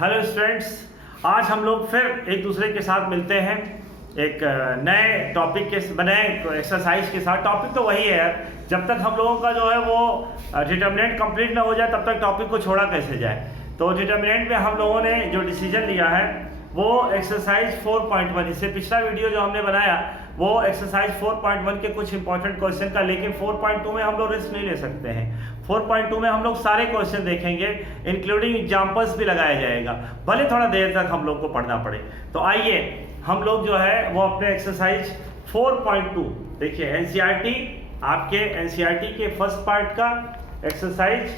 Hello students, आज हम लोग फिर एक दूसरे के साथ मिलते हैं एक नए टॉपिक के नए एक्सरसाइज के साथ। टॉपिक तो वही है यार, जब तक हम लोगों का जो है वो डिटर्मिनेंट कंप्लीट ना हो जाए तब तक टॉपिक को छोड़ा कैसे जाए। तो डिटर्मिनेंट में हम लोगों ने जो डिसीजन लिया है वो एक्सरसाइज 4.1, इससे पिछला वीडियो जो हमने बनाया वो एक्सरसाइज 4.1 के कुछ इंपॉर्टेंट क्वेश्चन का, लेकिन 4.2 में हम लोग रिस्क नहीं ले सकते हैं। 4.2 में हम लोग सारे क्वेश्चन देखेंगे, इंक्लूडिंग एग्जाम्पल्स भी लगाया जाएगा, भले थोड़ा देर तक हम लोग को पढ़ना पड़े। तो आइए हम लोग जो है वो अपने एक्सरसाइज 4.2 देखिए। एनसीईआरटी आपके एनसीईआरटी के फर्स्ट पार्ट का एक्सरसाइज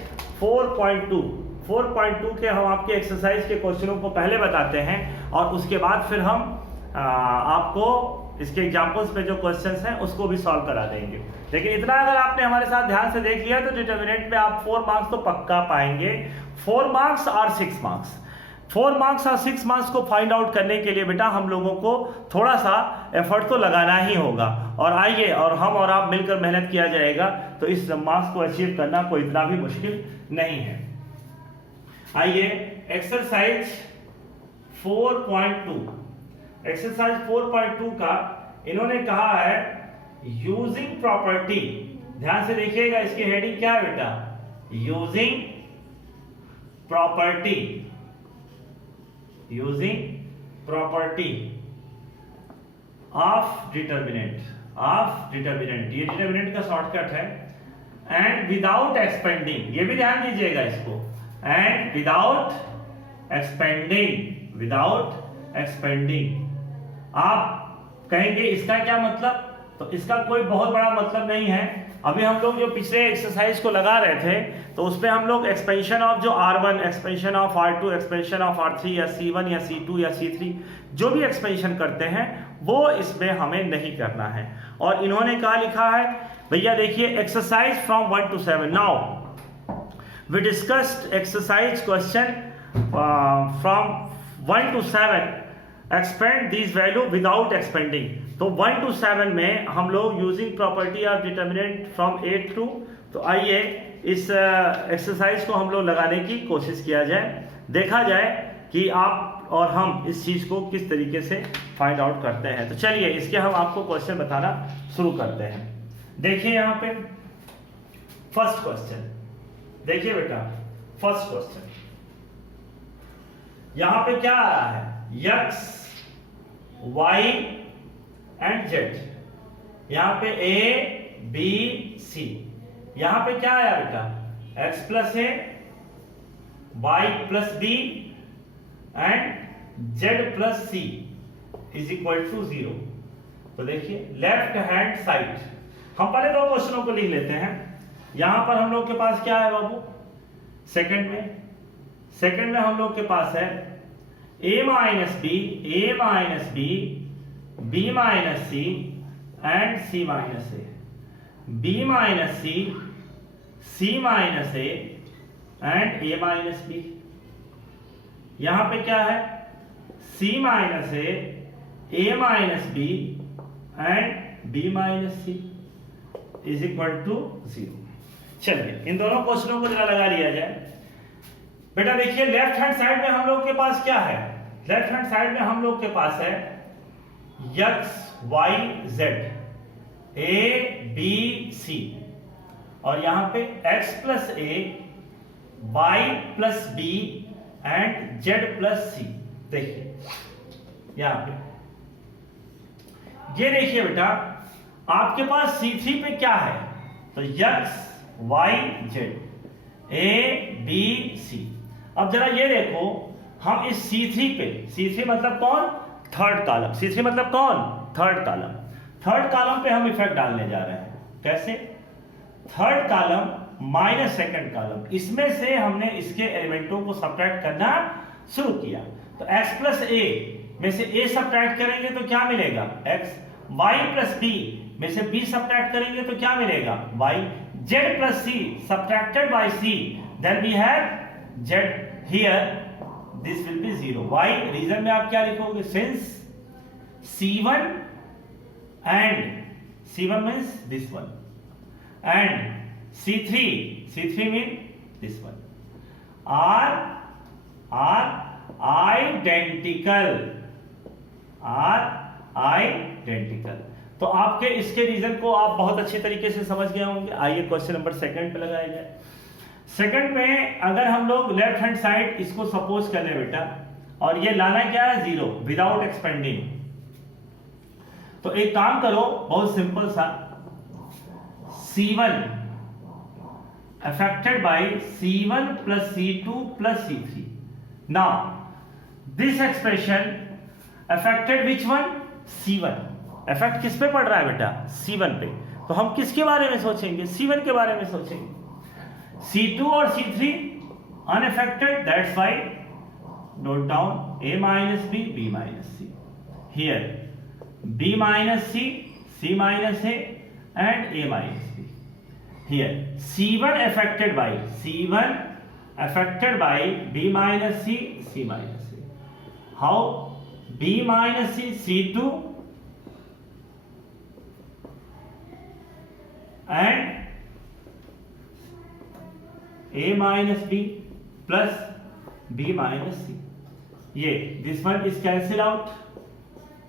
4.2 के हम आपके एक्सरसाइज के क्वेश्चनों को पहले बताते हैं और उसके बाद फिर हम आपको इसके एग्जाम्पल्स पे जो क्वेश्चंस हैं उसको भी सॉल्व करा देंगे। लेकिन इतना अगर आपने हमारे साथ ध्यान से देख लिया तो डिटर्मिनेंट में आप 4 मार्क्स तो पक्का पाएंगे। 4 मार्क्स और 6 मार्क्स, 4 मार्क्स और 6 मार्क्स को फाइंड आउट करने के लिए बेटा हम लोगों को थोड़ा सा एफर्ट तो लगाना ही होगा। और आइए और हम और आप मिलकर मेहनत किया जाएगा तो इस मार्क्स को अचीव करना कोई इतना भी मुश्किल नहीं है। आइए एक्सरसाइज 4.2, एक्सरसाइज 4.2 का इन्होंने कहा है यूजिंग प्रॉपर्टी। ध्यान से देखिएगा, इसकी हेडिंग क्या है बेटा, using property, using property of determinant, of determinant, ये डिटर्मिनेंट का शॉर्टकट है। एंड विदाउट एक्सपेंडिंग, ये भी ध्यान दीजिएगा इसको, and without expanding, without expanding. आप कहेंगे इसका क्या मतलब, तो इसका कोई बहुत बड़ा मतलब नहीं है। अभी हम लोग जो पिछले एक्सरसाइज को लगा रहे थे तो उसमें हम लोग एक्सपेंशन ऑफ जो R1, expansion of R2, expansion of R3 या C1 या C2 या C3 जो भी एक्सपेंशन करते हैं वो इसमें हमें नहीं करना है। और इन्होंने कहा लिखा है भैया देखिए, exercise from 1 to 7। Now we discussed exercise question from 1 to 7, expand this value without expanding. तो 1 to 7 में हम लोग using property of determinant from 8 to, तो आइए इस एक्सरसाइज को हम लोग लगाने की कोशिश किया जाए, देखा जाए कि आप और हम इस चीज को किस तरीके से फाइंड आउट करते हैं। तो चलिए इसके हम आपको क्वेश्चन बताना शुरू करते हैं। देखिए यहाँ पे फर्स्ट क्वेश्चन, देखिए बेटा फर्स्ट क्वेश्चन यहां पे क्या आ रहा है, x, y एंड z। यहां पे a, b, c। यहां पे क्या आया बेटा, x plus a, y plus b and z plus c is equal to 0। तो देखिए लेफ्ट हैंड साइड, हम पहले दो क्वेश्चनों को लिख लेते हैं। यहां पर हम लोग के पास क्या है बाबू, सेकंड में हम लोग के पास है a minus b, b minus c and c minus a, b minus c minus a and a minus b। यहां पे क्या है, c minus a minus b and b minus c is equal to 0। चलिए इन दोनों क्वेश्चनों को जरा लगा लिया जाए। बेटा देखिए लेफ्ट हैंड साइड में हम लोग के पास क्या है, लेफ्ट हैंड साइड में हम लोग के पास है x, y, z, a, b, c और यहां पे x plus a, y plus b and z plus c। देखिए यहां पे ये देखिए बेटा आपके पास C3 पे क्या है, तो x, y, z, a, b, c। अब जरा ये देखो, हम इस C3 पे, C3 मतलब कौन, थर्ड कॉलम, C3 मतलब कौन, थर्ड कॉलम, थर्ड कॉलम पे हम इफेक्ट डालने जा रहे हैं। कैसे, third column minus second column, इसमें से हमने इसके एलिमेंटों को सब्ट्रैक्ट करना शुरू किया। तो x प्लस a में से a सब्ट्रैक्ट करेंगे तो क्या मिलेगा x, y प्लस b में से b सब्ट्रैक्ट करेंगे तो क्या मिलेगा y, z plus c subtracted by c, then we have z here, this will be 0। why, reason में आप क्या लिखोगे, since c1 and c1 means this one and c3 means this one are identical. तो आपके इसके reason को आप बहुत अच्छे तरीके से समझ गए होंगे। आइए क्वेश्चन नंबर सेकंड पे लगाया जाए। सेकंड में अगर हम लोग लेफ्ट हैंड साइड इसको सपोज कर ले बेटा, और ये लाना क्या है 0 विदाउट एक्सपेंडिंग, तो एक काम करो बहुत सिंपल सा, C1 affected by C1 plus C2 plus C3. Now this expression affected which one? C1. Effect किस पे पड़ रहा है बेटा? C1 पे। तो हम किसके बारे में सोचेंगे? C1 के बारे में सोचेंगे। C2 और C3 unaffected, that's why note down A minus B, B minus C. Here B minus C, C minus A and A minus B. Here C1 affected by B minus C, C minus A. How? B minus C, C2 and A minus B plus B minus C. ये this one is cancel out,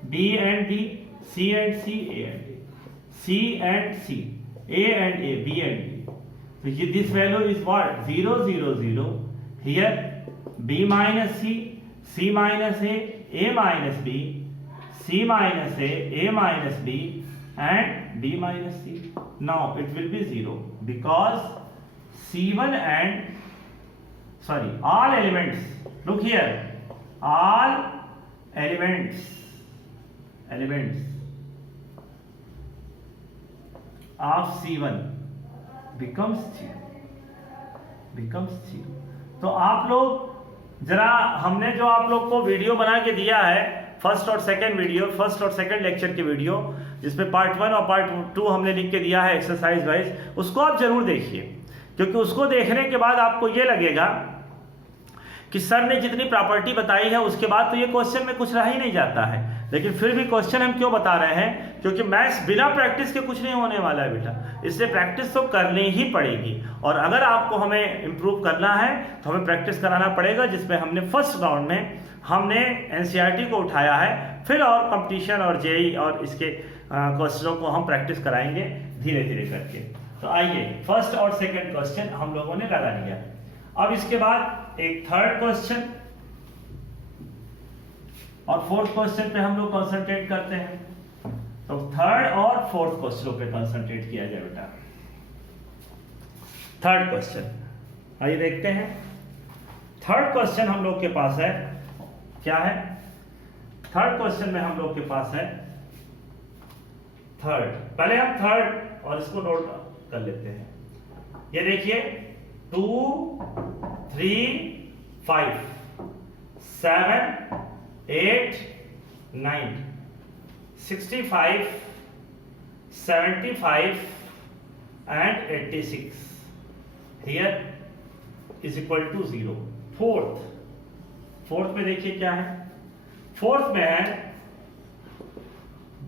B and D, C and C, A and A, C and C, A and A, B and B. So this value is what? 0 0 0. Here B minus C, C minus A minus B, C minus A minus B and B minus C. Now it will be 0 because C1 and all elements, look here, all elements of C1 becomes 0. तो आप लोग जरा, हमने जो आप लोग को video बना के दिया है, फर्स्ट और सेकंड लेक्चर की वीडियो, जिसमें पार्ट 1 और पार्ट 2 हमने लिख के दिया है एक्सरसाइज वाइज, उसको आप जरूर देखिए, क्योंकि उसको देखने के बाद आपको ये लगेगा कि सर ने जितनी प्रॉपर्टी बताई है उसके बाद तो ये क्वेश्चन में कुछ रह ही नहीं जाता है। लेकिन फिर भी क्वेश्चन हम क्यों बता रहे हैं? क्योंकि मैथ्स बिना प्रैक्टिस के कुछ नहीं होने वाला है बेटा, इसलिए प्रैक्टिस तो करनी ही पड़ेगी। और अगर आपको हमें इम्प्रूव करना है तो हमें प्रैक्टिस कराना पड़ेगा, जिसमें हमने फर्स्ट राउंड में हमने एनसीईआरटी को उठाया है, फिर और कंपटीशन और जेईई और इसके क्वेश्चनों को हम प्रैक्टिस कराएंगे धीरे धीरे करके। तो आइए, फर्स्ट और सेकंड क्वेश्चन हम लोगों ने लगा लिया। अब इसके बाद एक थर्ड क्वेश्चन और फोर्थ क्वेश्चन पे हम लोग कंसंट्रेट करते हैं। तो थर्ड और फोर्थ क्वेश्चनों पे कंसंट्रेट किया जाए बेटा। थर्ड क्वेश्चन आइए देखते हैं। थर्ड क्वेश्चन हम लोग के पास है, क्या है? थर्ड क्वेश्चन में हम लोग के पास है थर्ड। पहले हम थर्ड और इसको नोट कर लेते हैं। ये देखिए 2 3 5 7 8 9 65 75 and 86 here is equal to 0। Fourth में देखिए क्या है? फोर्थ में है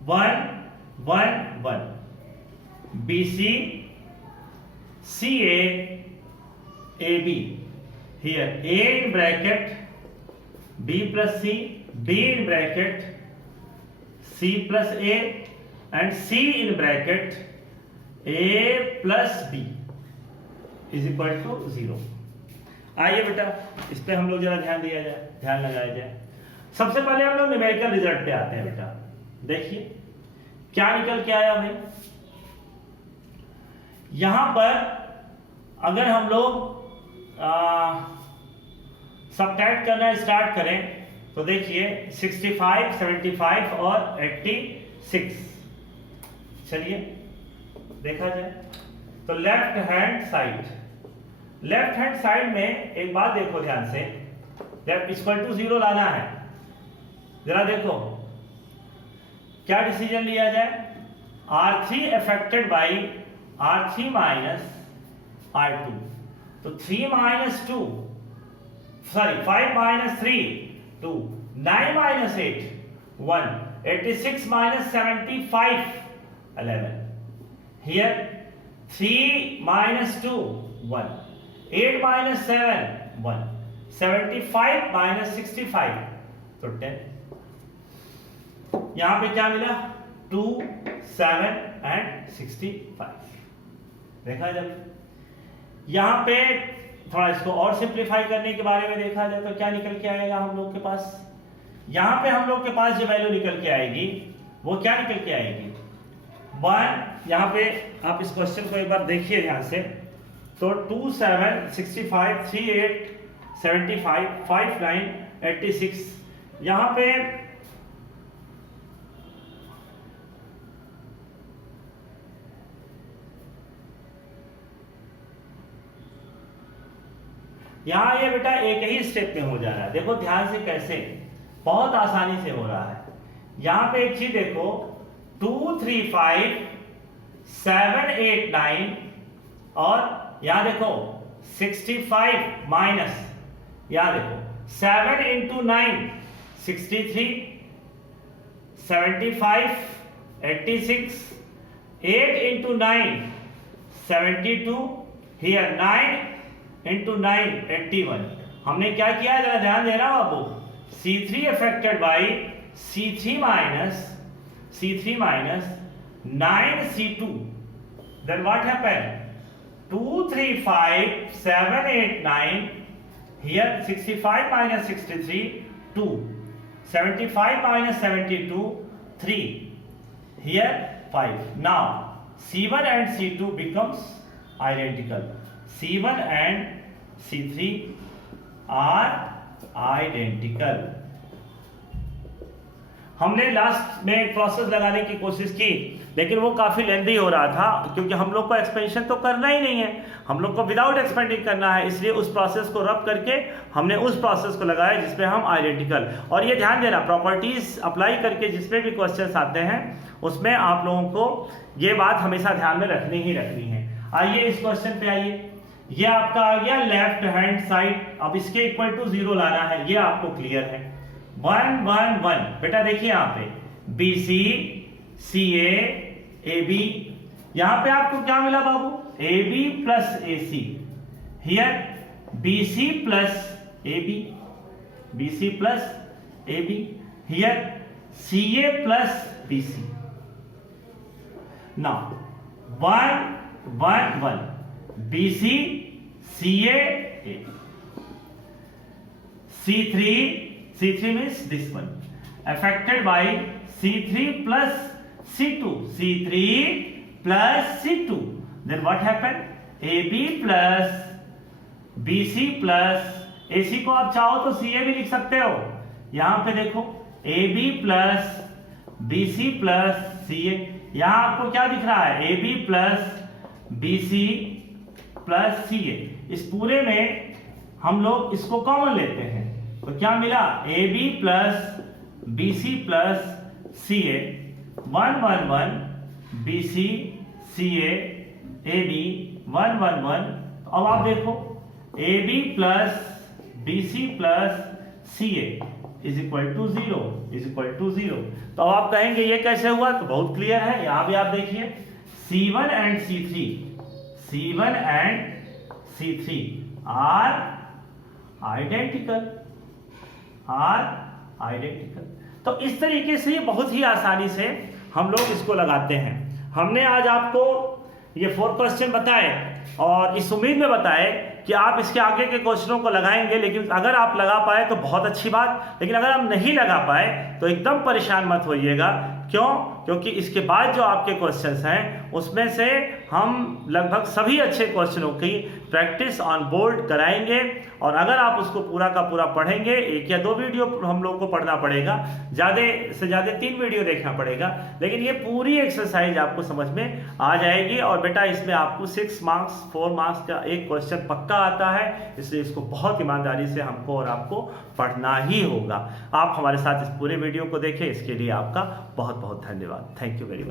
1 1 1 BC CA AB। here A in bracket B plus C, B in bracket C plus A and C in bracket A plus B is equal to 0। आइए बेटा इस पे हम लोग जरा ध्यान लगाया जाए। सबसे पहले हम लोग न्यूमेरिकल रिजल्ट पे आते हैं बेटा। देखिए क्या निकल के आया भाई। यहां पर अगर हम लोग सबट्रैक्ट करना स्टार्ट करें तो देखिए 65 75 और 86। चलिए देखा जाए तो लेफ्ट हैंड साइड में एक बात देखो ध्यान से, लेफ्ट इक्वल टू 0 लाना है। जरा देखो क्या डिसीजन लिया जाए। R3 affected by R3 minus R2, तो 3 minus 2 5 minus 3 2 9 minus 8 1 86 minus 75 11। here 3 minus 2 1 8 minus 7 1 75 minus 65 तो 10। यहां पे क्या मिला 2, 7 एंड 65। देखा जब यहां पे थोड़ा इसको और सिंप्लीफाई करने के बारे में देखा जाए तो क्या निकल के आएगा हम लोग के पास, यहां पे हम लोग के पास जो वैल्यू निकल के आएगी वो क्या निकल के आएगी 1। यहां पे आप इस क्वेश्चन को एक बार देखिए ध्यान से, तो 2, 7, 65, 3, 8, 75, 5, 9, 86। यहां पे ये बेटा एक ही स्टेप में हो जा रहा है। देखो ध्यान से कैसे, बहुत आसानी से हो रहा है। यहां पे एक चीज देखो 2, 3, 5, 7, 8, 9 और यहां देखो 65 माइनस, यहां देखो 7 into 9 63, 75 86, 8 into 9 72, here 9 into 9 81। हमने क्या किया जरा ध्यान देना बाबू, C3 affected by C3 minus 9C2, then what happened 2, 3, 5, 7, 8, 9, here 65 minus 63 2, 75 minus 72 3, here 5। now C1 and C2 becomes identical, C1 and C3 are identical। हमने लास्ट में एक प्रोसेस लगाने की कोशिश की लेकिन वो काफी लेंथी हो रहा था क्योंकि हम लोग को एक्सपेंशन तो करना ही नहीं है, हम लोग को विदाउट एक्सपेंडिंग करना है, इसलिए उस प्रोसेस को रब करके हमने उस प्रोसेस को लगाया जिसमें हम आइडेंटिकल। और ये ध्यान देना प्रॉपर्टीज अप्लाई करके जिसमें भी क्वेश्चंस आते हैं उसमें आप लोगों को ये बात हमेशा ध्यान में रखनी ही रखनी है। आइए इस क्वेश्चन पे आइए, ये आपका आ गया लेफ्ट हैंड साइड, अब इसके इक्वल टू 0 लाना है, ये आपको क्लियर है। 1 1 1 बेटा देखिए यहाँ पे BC CA AB, यहां पे आपको क्या मिला बाबू AB plus AC, here BC plus AB, BC plus AB, here CA plus BC। Now 1 1 1 BC CA AB, C3 means this one affected by C3 plus C2, C3 plus C2, then what happened AB plus BC plus AC को आप चाहो तो CA भी लिख सकते हो, यहां पे देखो AB plus BC plus CA, यहां आपको क्या दिख रहा है AB plus BC plus CA। इस पूरे में हम लोग इसको कॉमन लेते हैं तो क्या मिला AB plus BC plus CA, 1 1 1 BC CA AB 1 1 1। अब आप देखो AB plus BC plus CA is equal to 0। तो अब आप कहेंगे ये कैसे हुआ, तो बहुत क्लियर है, यहां भी आप देखिए C1 and C3 are identical। तो इस तरीके से बहुत ही आसानी से हम लोग इसको लगाते हैं। हमने आज आपको ये 4 क्वेश्चन बताए और इस उम्मीद में बताए कि आप इसके आगे के क्वेश्चनों को लगाएंगे, लेकिन अगर आप लगा पाए तो बहुत अच्छी बात, लेकिन अगर आप नहीं लगा पाए तो एकदम परेशान मत होइएगा। क्यों? क्योंकि इसके बाद जो आपके क्वेश्चंस हैं उसमें से हम लगभग सभी अच्छे क्वेश्चनों की प्रैक्टिस ऑन बोर्ड कराएंगे और अगर आप उसको पूरा का पूरा पढ़ेंगे, 1 या 2 वीडियो हम लोग को पढ़ना पड़ेगा, ज़्यादा से ज़्यादा 3 वीडियो देखना पड़ेगा, लेकिन ये पूरी एक्सरसाइज आपको समझ में आ जाएगी। और बेटा इसमें आपको 6 मार्क्स 4 मार्क्स का एक क्वेश्चन पक्का आता है, इसलिए इसको बहुत ईमानदारी से हमको और आपको पढ़ना ही होगा। आप हमारे साथ इस पूरे वीडियो को देखें, इसके लिए आपका बहुत बहुत धन्यवाद। Thank you very much.